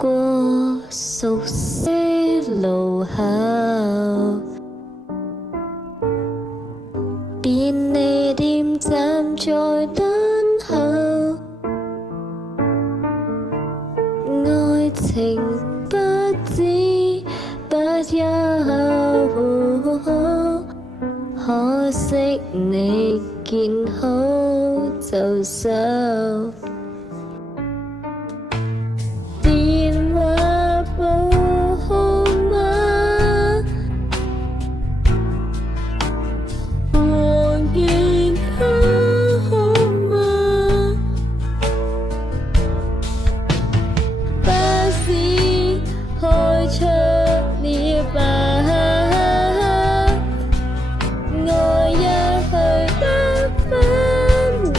過熟悉路口，便利店站在等候，愛情不知不休，可惜你見好就收。電話簿號碼和健康好嗎？巴士開出了吧，我也去得分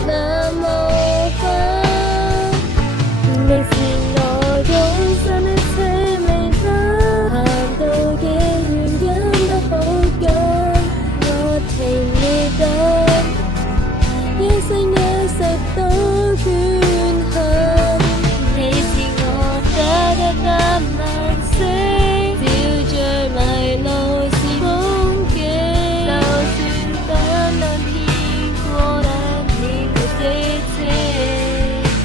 那麼快。你是我終身的車尾燈，行到幾遠跟得好緊，我停你等，一生一世都眷恨。你是我得晚星，照着迷路是風景，就算等兩天過兩年都死情，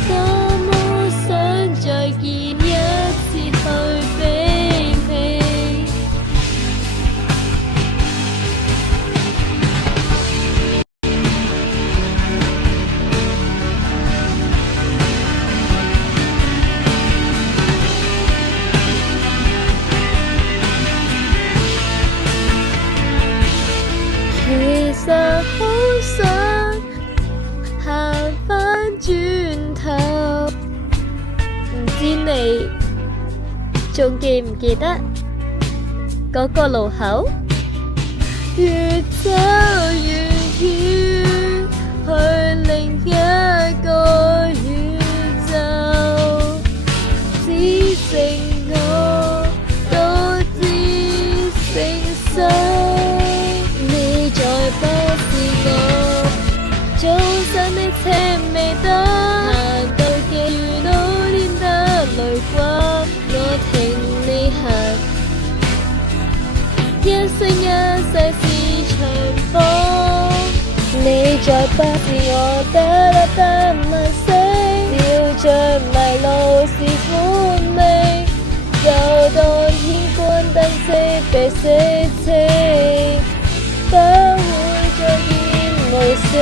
多麼想再見一次去比拼。其實好想行返轉頭，唔知你仲記唔記得嗰個路口？越走越遠，去另一個宇宙，只剩我獨自承受。你再不是我終身的車尾燈，行到極遠都天得淚光，我停你行，一生一世是長風。你再不是我得晚星，照着迷路是歡味，就當天光燈熄被死情，不會再見無聲。